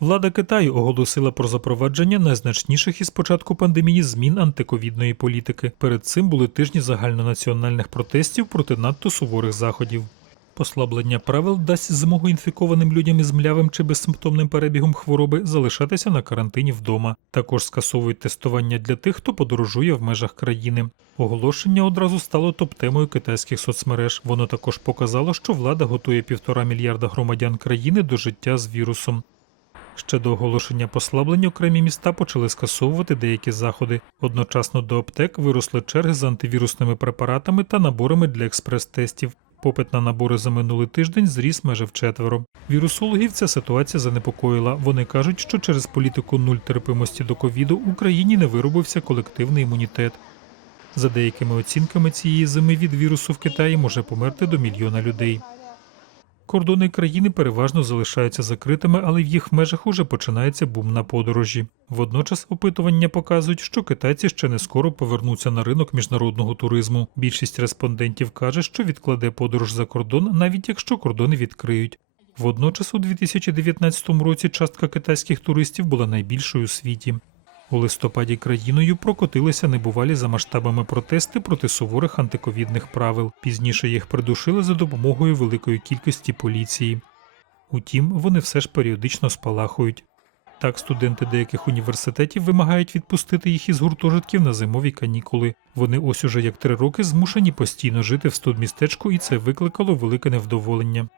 Влада Китаю оголосила про запровадження найзначніших із початку пандемії змін антиковідної політики. Перед цим були тижні загальнонаціональних протестів проти надто суворих заходів. Послаблення правил дасть змогу інфікованим людям із млявим чи безсимптомним перебігом хвороби залишатися на карантині вдома. Також скасовують тестування для тих, хто подорожує в межах країни. Оголошення одразу стало топ-темою китайських соцмереж. Воно також показало, що влада готує півтора мільярда громадян країни до життя з вірусом. Ще до оголошення послаблень окремі міста почали скасовувати деякі заходи. Одночасно до аптек виросли черги з антивірусними препаратами та наборами для експрес-тестів. Попит на набори за минулий тиждень зріс майже вчетверо. Вірусологів ця ситуація занепокоїла. Вони кажуть, що через політику нуль терпимості до ковіду Україні не виробився колективний імунітет. За деякими оцінками цієї зими від вірусу в Китаї може померти до мільйона людей. Кордони країни переважно залишаються закритими, але в їх межах уже починається бум на подорожі. Водночас опитування показують, що китайці ще не скоро повернуться на ринок міжнародного туризму. Більшість респондентів каже, що відкладе подорож за кордон, навіть якщо кордони відкриють. Водночас у 2019 році частка китайських туристів була найбільшою у світі. У листопаді країною прокотилися небувалі за масштабами протести проти суворих антиковідних правил. Пізніше їх придушили за допомогою великої кількості поліції. Утім, вони все ж періодично спалахують. Так, студенти деяких університетів вимагають відпустити їх із гуртожитків на зимові канікули. Вони ось уже як три роки змушені постійно жити в студмістечку, і це викликало велике невдоволення.